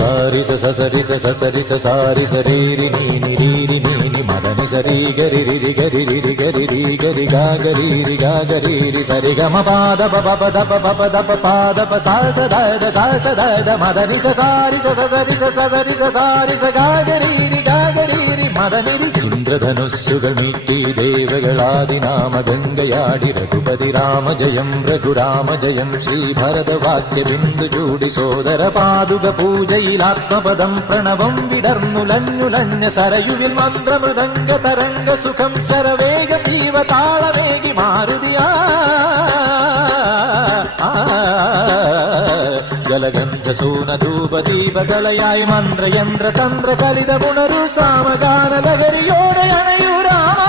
సారి సరి సరి సారి సరీరి నీరి నీని మదని సరి గరి రి గరి రి గరి రి గరి గా గరి సరి గమ పాద పప దప పప దప పాద ప సా సద మదని సారి సరి సారి స ഗാഗരീരി മദനിരി ഇന്ദ്രധനുസ്സുകൾ മീട്ടി ദേവകളാദിനാമ ഗംഗയാടി രഘുപതി രാമജയം രഘുരാമജയം ശ്രീഭരതവാക്യ ബിന്ദു ചൂടി സോദര പാതുക പൂജയിൽ ആത്മപദം പ്രണവം വിടർന്നുലഞ്ഞുലഞ്ഞ സരയുവിൽ മന്ത്രമൃദംഗ തരംഗ സുഖം ശരവേഗ തീവ താളമേകി മാരുതിയാ ജലഗന്ധസൂനധൂപദീപകലയായി മന്ത്രയന്ത്ര തന്ത്ര ചലിത പുണരു സാമഗാന ലഹരിയോടെ അണയുരാമ